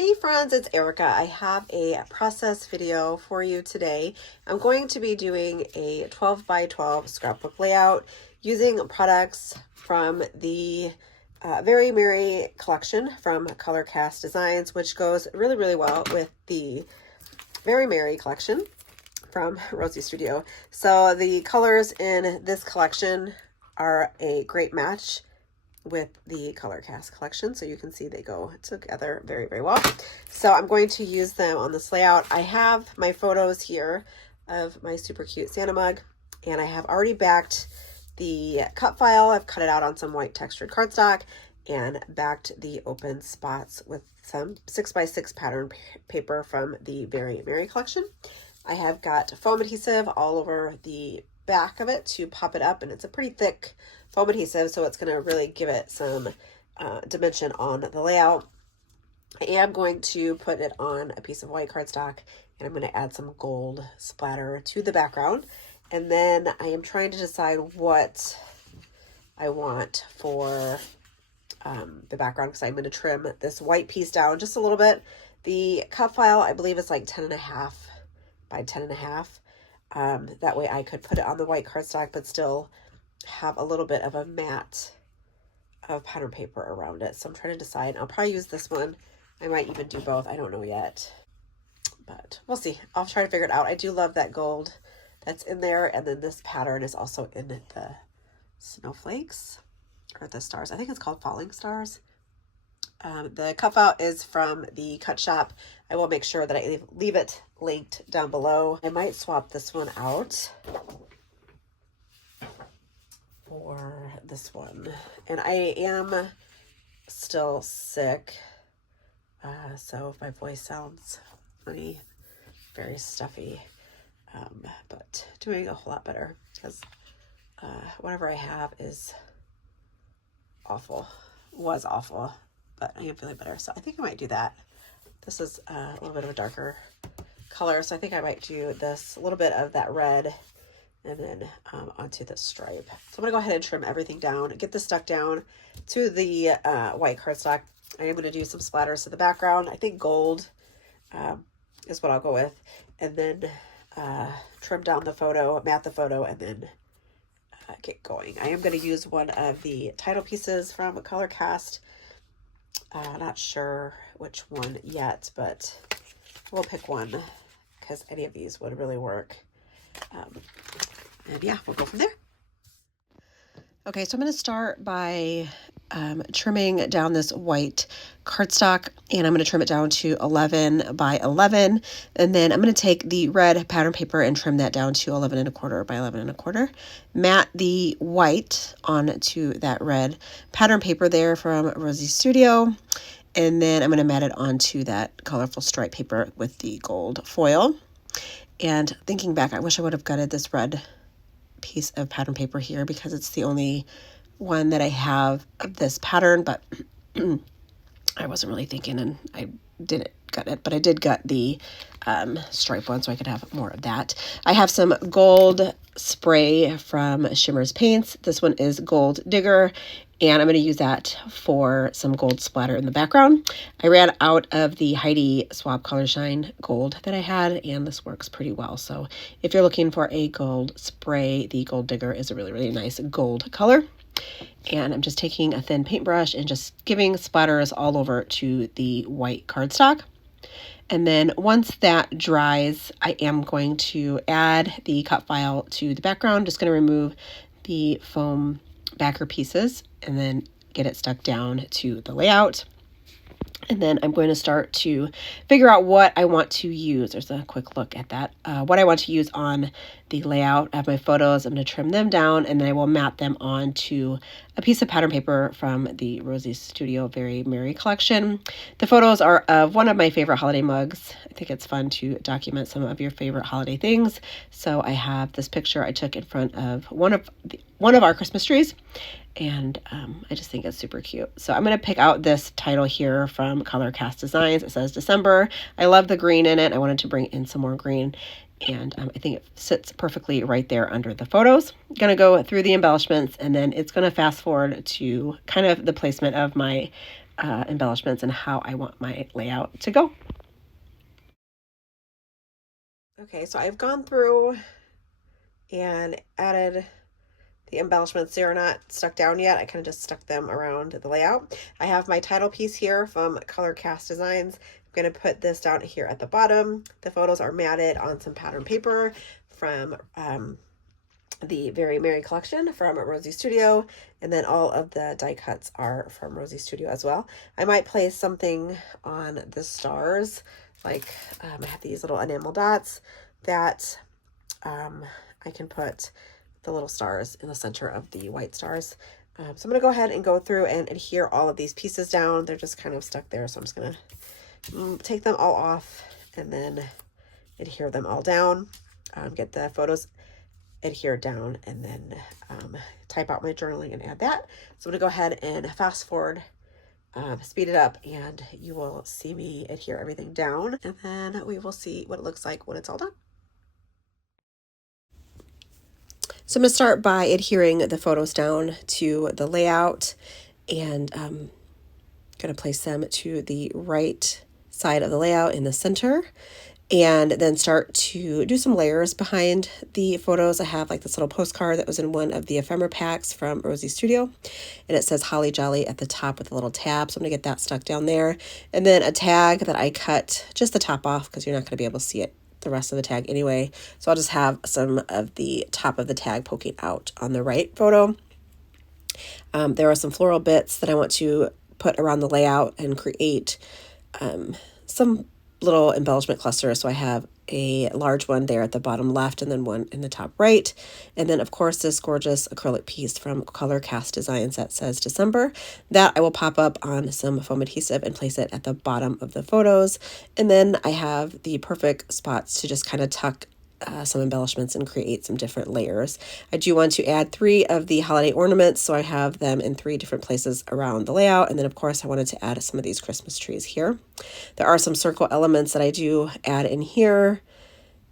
Hey friends, it's Erica. I have a process video for you today. I'm going to be doing a 12 by 12 scrapbook layout using products from the Very Merry collection from Colorcast Designs, which goes really well with the Very Merry collection from Rosie Studio. So the colors in this collection are a great match with the Colorcast collection, so you can see they go together very well. So I'm going to use them on this layout. I have my photos here of my super cute Santa mug, and I have already backed the cut file. I've cut it out on some white textured cardstock and backed the open spots with some 6x6 pattern paper from the Very Merry collection. I have got foam adhesive all over the back of it to pop it up, and it's a pretty thick foam adhesive, so it's going to really give it some dimension on the layout. I am going to put it on a piece of white cardstock, and I'm going to add some gold splatter to the background. And then I am trying to decide what I want for the background, because I'm going to trim this white piece down just a little bit. The cut file, I believe, is like 10.5 by 10.5. That way I could put it on the white cardstock, but still have a little bit of a mat of pattern paper around it. So I'm trying to decide. I'll probably use this one. I might even do both. I don't know yet, but we'll see. I'll try to figure it out. I do love that gold that's in there. And then this pattern is also in the snowflakes or the stars. I think it's called falling stars. The cut file is from the cut shop. I will make sure that I leave it linked down below. I might swap this one out for this one. And I am still sick, so if my voice sounds funny, very stuffy, but doing a whole lot better, because whatever I have is awful, was awful, but I am feeling better. So I think I might do that. This is a little bit of a darker color, so I think I might do this, a little bit of that red, and then onto the stripe. So I'm gonna go ahead and trim everything down, get this stuck down to the white cardstock. I am gonna do some splatters to the background. I think gold is what I'll go with, and then trim down the photo, mat the photo, and then get going. I am gonna use one of the title pieces from Colorcast. Not sure which one yet, but we'll pick one because any of these would really work. And yeah, we'll go from there. Okay, so I'm going to start by trimming down this white cardstock, and I'm going to trim it down to 11 by 11. And then I'm going to take the red pattern paper and trim that down to 11.25 by 11.25. Mat the white onto that red pattern paper there from Rosie Studio. And then I'm going to mat it onto that colorful stripe paper with the gold foil. And thinking back, I wish I would have gutted this red piece of pattern paper here, because it's the only one that I have of this pattern, but I wasn't really thinking, and I didn't gut it, but I did gut the stripe one so I could have more of that. I have some gold spray from Shimmerz Paints. This one is Gold Digger, and I'm going to use that for some gold splatter in the background. I ran out of the Heidi Swab Color Shine gold that I had, and this works pretty well. So if you're looking for a gold spray, the Gold Digger is a really nice gold color. And I'm just taking a thin paintbrush and just giving splatters all over to the white cardstock. And then once that dries, I am going to add the cut file to the background. Just going to remove the foam backer pieces and then get it stuck down to the layout. And then I'm going to start to figure out what I want to use. There's a quick look at that. What I want to use on the layout. I have my photos. I'm going to trim them down, and then I will mat them onto a piece of pattern paper from the Rosie Studio Very Merry collection. The photos are of one of my favorite holiday mugs. I think it's fun to document some of your favorite holiday things. So I have this picture I took in front of one of our Christmas trees. And I just think it's super cute. So I'm going to pick out this title here from Colorcast Designs. It says December. I love the green in it. I wanted to bring in some more green. And I think it sits perfectly right there under the photos. I'm going to go through the embellishments, and then it's going to fast forward to kind of the placement of my embellishments and how I want my layout to go. Okay, so I've gone through and added the embellishments. They're not stuck down yet. I kind of just stuck them around the layout. I have my title piece here from Colorcast Designs. I'm going to put this down here at the bottom. The photos are matted on some pattern paper from the Very Merry collection from Rosie Studio, and then all of the die cuts are from Rosie Studio as well. I might place something on the stars, like I have these little enamel dots that I can put the little stars in the center of the white stars. So I'm going to go ahead and go through and adhere all of these pieces down. They're just kind of stuck there, so I'm just going to take them all off and then adhere them all down. Get the photos adhered down, and then type out my journaling and add that. So I'm going to go ahead and fast forward, speed it up, and you will see me adhere everything down, and then we will see what it looks like when it's all done. So I'm going to start by adhering the photos down to the layout, and I'm going to place them to the right side of the layout in the center, and then start to do some layers behind the photos. I have like this little postcard that was in one of the ephemera packs from Rosie Studio, and it says Holly Jolly at the top with a little tab, so I'm going to get that stuck down there. And then a tag that I cut just the top off because you're not going to be able to see it the rest of the tag anyway. So I'll just have some of the top of the tag poking out on the right photo. There are some floral bits that I want to put around the layout and create some little embellishment clusters. So I have a large one there at the bottom left and then one in the top right. And then of course this gorgeous acrylic piece from Colorcast Designs that says December, that I will pop up on some foam adhesive and place it at the bottom of the photos. And then I have the perfect spots to just kind of tuck some embellishments and create some different layers. I do want to add 3 of the holiday ornaments, so I have them in 3 different places around the layout. And then of course I wanted to add some of these Christmas trees here. There are some circle elements that I do add in here,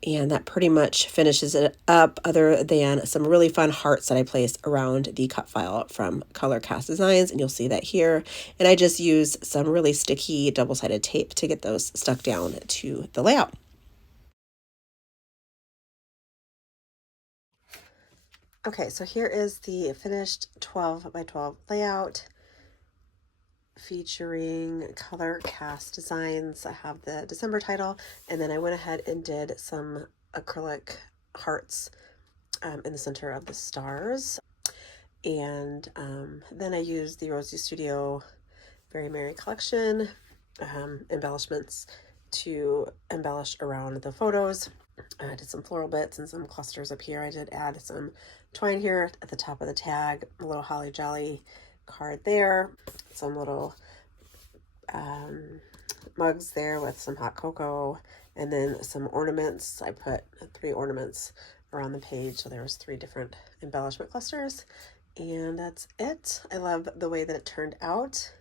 and that pretty much finishes it up, other than some really fun hearts that I place around the cut file from Colorcast Designs, and you'll see that here. And I just use some really sticky double-sided tape to get those stuck down to the layout. Okay, so here is the finished 12 by 12 layout featuring Colorcast Designs. I have the December title, and then I went ahead and did some acrylic hearts in the center of the stars. And then I used the Rosie Studio Very Merry collection embellishments to embellish around the photos. I did some floral bits and some clusters up here. I did add some twine here at the top of the tag, a little Holly Jolly card there, some little mugs there with some hot cocoa, and then some ornaments. I put 3 ornaments around the page, so there was 3 different embellishment clusters, and that's it. I love the way that it turned out.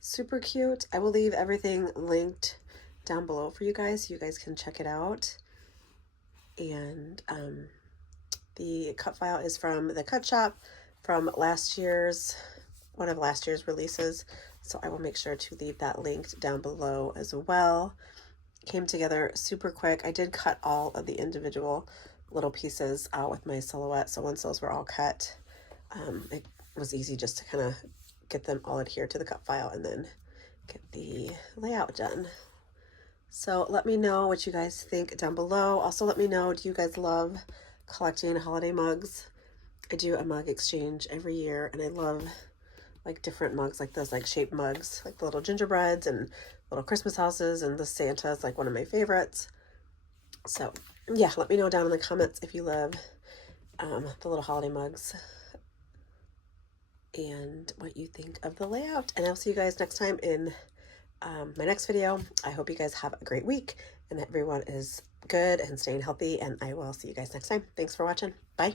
Super cute. I will leave everything linked down below for you guys so you guys can check it out. And the cut file is from the cut shop from one of last year's releases, so I will make sure to leave that linked down below as well. Came together super quick. I did cut all of the individual little pieces out with my silhouette, so once those were all cut, it was easy just to kind of get them all adhered to the cut file and then get the layout done. So let me know what you guys think down below. Also let me know, do you guys love collecting holiday mugs? I do a mug exchange every year, and I love like different mugs like this, like shaped mugs, like the little gingerbreads and little Christmas houses, and the Santa is like one of my favorites. So yeah, let me know down in the comments if you love the little holiday mugs and what you think of the layout. And I'll see you guys next time in my next video. I hope you guys have a great week and that everyone is good and staying healthy, and I will see you guys next time. Thanks for watching. Bye.